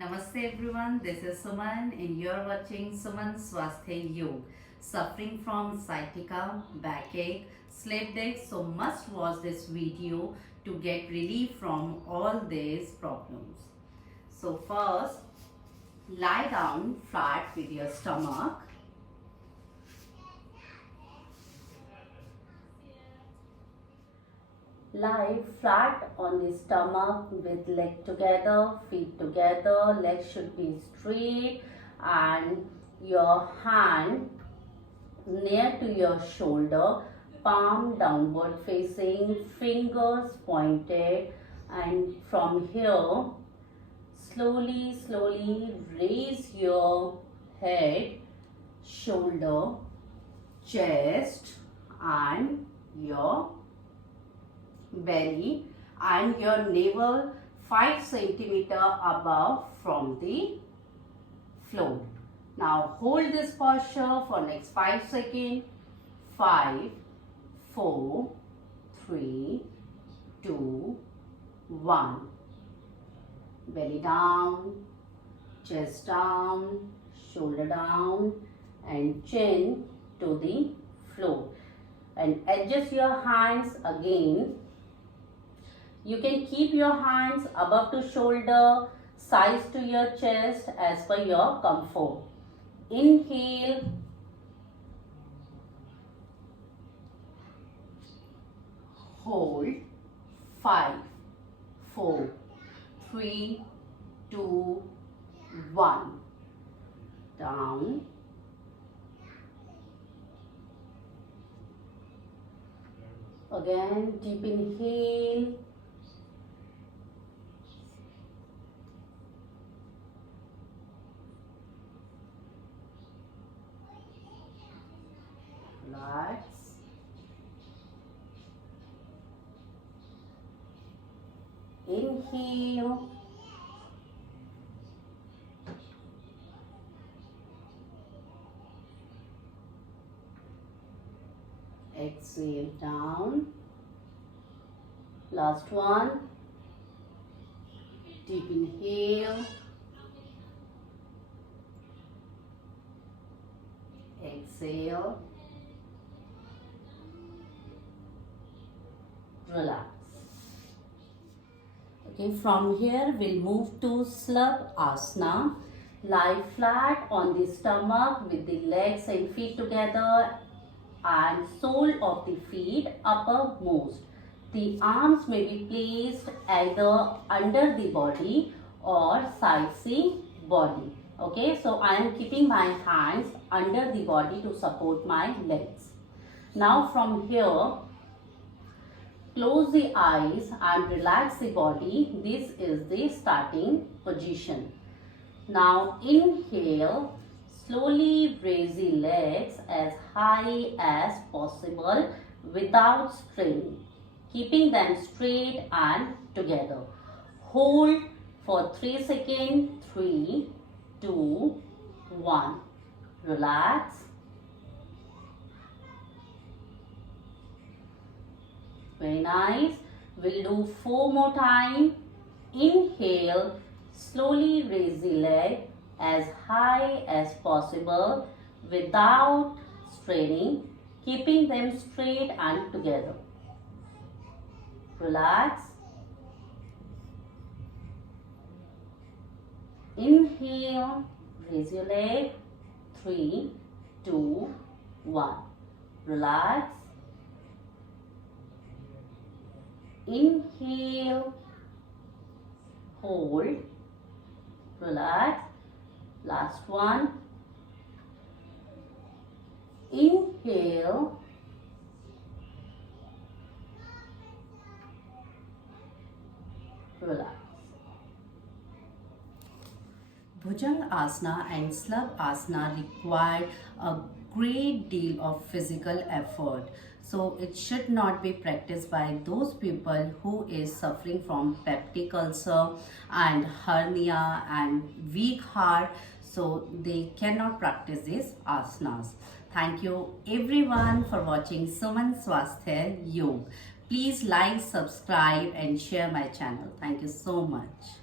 Namaste everyone, this is Suman and you're watching Suman Swasthya Yoga. Suffering from sciatica, backache, slip disc, so must watch this video to get relief from all these problems. So first, lie down flat with your stomach. Lie flat on the stomach with leg together, feet together, legs should be straight and your hand near to your shoulder, palm downward facing, fingers pointed, and from here slowly raise your head, shoulder, chest and your belly and your navel 5 centimeter above from the floor. Now hold this posture for next 5 seconds. 5, 4, 3, 2, 1. Belly down, chest down, shoulder down and chin to the floor. And adjust your hands again. You can keep your hands above the shoulder, sides to your chest as per your comfort. Inhale. Hold. 5, 4, 3, 2, 1. Down. Again, deep inhale. Relax. Inhale. Exhale down. Last one. Deep inhale. Exhale. Relax. Okay, from here we'll move to Slab Asana. Lie flat on the stomach with the legs and feet together and sole of the feet uppermost. The arms may be placed either under the body or side-seeing body. Okay, so I am keeping my hands under the body to support my legs. Now from here, close the eyes and relax the body. This is the starting position. Now inhale, slowly raise the legs as high as possible without straining, keeping them straight and together. Hold for 3 seconds. 3, 2, 1. Relax. Very nice. We'll do 4 more times. Inhale, slowly raise the leg as high as possible without straining, keeping them straight and together. Relax. Inhale, raise your leg. 3, 2, 1. Relax. Inhale, hold, relax. Last one. Inhale, relax. Bhujang Asana and Slab Asana require a great deal of physical effort. So it should not be practiced by those people who is suffering from peptic ulcer and hernia and weak heart. So they cannot practice these asanas. Thank you everyone for watching Suman Swasthya Yoga. Please like, subscribe and share my channel. Thank you so much.